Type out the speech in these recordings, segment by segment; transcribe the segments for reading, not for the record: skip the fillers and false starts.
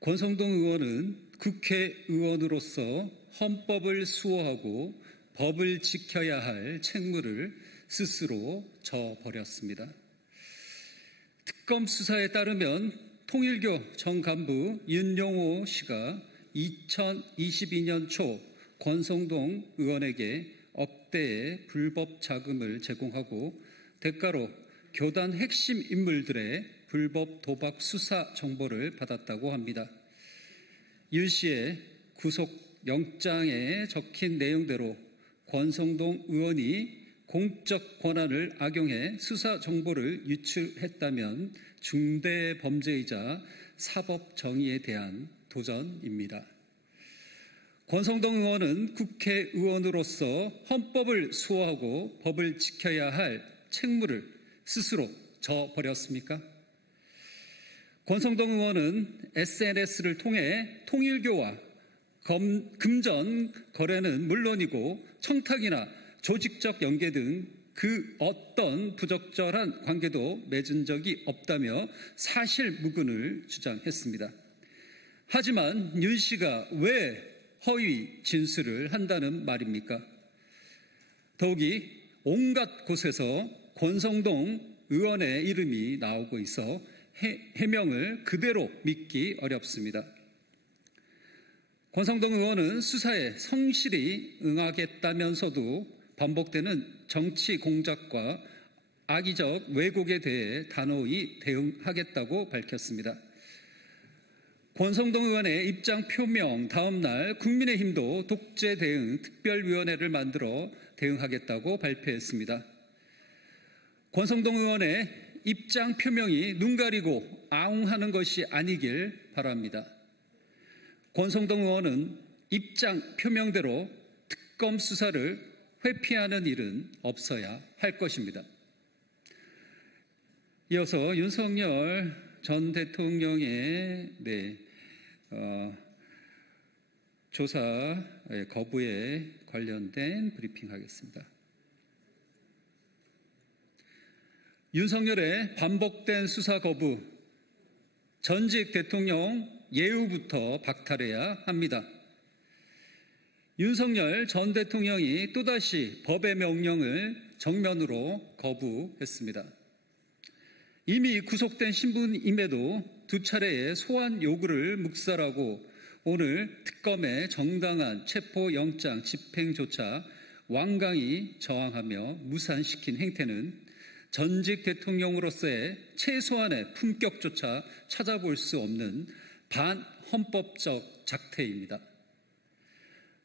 권성동 의원은 국회의원으로서 헌법을 수호하고 법을 지켜야 할 책무를 스스로 져버렸습니다. 특검 수사에 따르면 통일교 전 간부 윤용호 씨가 2022년 초 권성동 의원에게 억대의 불법 자금을 제공하고 대가로 교단 핵심 인물들의 불법 도박 수사 정보를 받았다고 합니다. 윤 씨의 구속영장에 적힌 내용대로 권성동 의원이 공적 권한을 악용해 수사 정보를 유출했다면 중대 범죄이자 사법 정의에 대한 도전입니다. 권성동 의원은 국회의원으로서 헌법을 수호하고 법을 지켜야 할 책무를 스스로 져버렸습니까? 권성동 의원은 SNS를 통해 통일교와 금전 거래는 물론이고 청탁이나 조직적 연계 등 그 어떤 부적절한 관계도 맺은 적이 없다며 사실무근을 주장했습니다. 하지만 윤 씨가 왜 허위 진술을 한다는 말입니까? 더욱이 온갖 곳에서 권성동 의원의 이름이 나오고 있어 해명을 그대로 믿기 어렵습니다. 권성동 의원은 수사에 성실히 응하겠다면서도 반복되는 정치 공작과 악의적 왜곡에 대해 단호히 대응하겠다고 밝혔습니다. 권성동 의원의 입장 표명 다음 날 국민의힘도 독재 대응 특별위원회를 만들어 대응하겠다고 발표했습니다. 권성동 의원의 입장 표명이 눈 가리고 아웅하는 것이 아니길 바랍니다. 권성동 의원은 입장 표명대로 특검 수사를 회피하는 일은 없어야 할 것입니다. 이어서 윤석열 전 대통령의 조사 거부에 관련된 브리핑하겠습니다. 윤석열의 반복된 수사 거부, 전직 대통령 예우부터 박탈해야 합니다. 윤석열 전 대통령이 또다시 법의 명령을 정면으로 거부했습니다. 이미 구속된 신분임에도 두 차례의 소환 요구를 묵살하고 오늘 특검의 정당한 체포영장 집행조차 완강히 저항하며 무산시킨 행태는 전직 대통령으로서의 최소한의 품격조차 찾아볼 수 없는 반헌법적 작태입니다.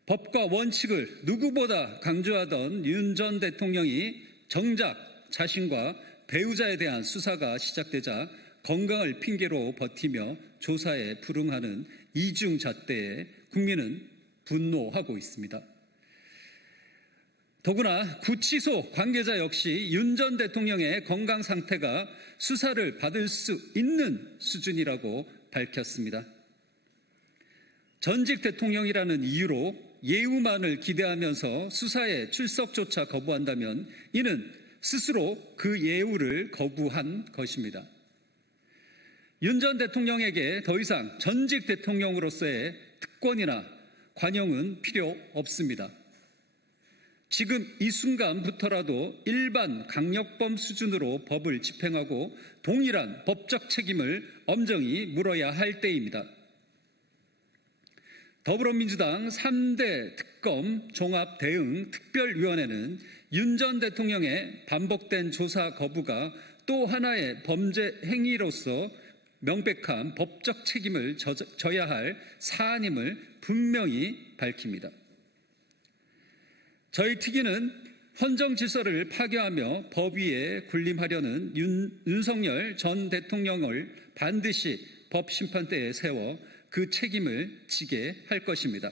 법과 원칙을 누구보다 강조하던 윤 전 대통령이 정작 자신과 배우자에 대한 수사가 시작되자 건강을 핑계로 버티며 조사에 불응하는 이중잣대에 국민은 분노하고 있습니다. 더구나 구치소 관계자 역시 윤 전 대통령의 건강 상태가 수사를 받을 수 있는 수준이라고 밝혔습니다. 전직 대통령이라는 이유로 예우만을 기대하면서 수사에 출석조차 거부한다면 이는 스스로 그 예우를 거부한 것입니다. 윤 전 대통령에게 더 이상 전직 대통령으로서의 특권이나 관용은 필요 없습니다. 지금 이 순간부터라도 일반 강력범 수준으로 법을 집행하고 동일한 법적 책임을 엄정히 물어야 할 때입니다. 더불어민주당 3대 특검 종합대응 특별위원회는 윤 전 대통령의 반복된 조사 거부가 또 하나의 범죄 행위로서 명백한 법적 책임을 져야 할 사안임을 분명히 밝힙니다. 저희 특위는 헌정 질서를 파괴하며 법 위에 군림하려는 윤석열 전 대통령을 반드시 법 심판대에 세워 그 책임을 지게 할 것입니다.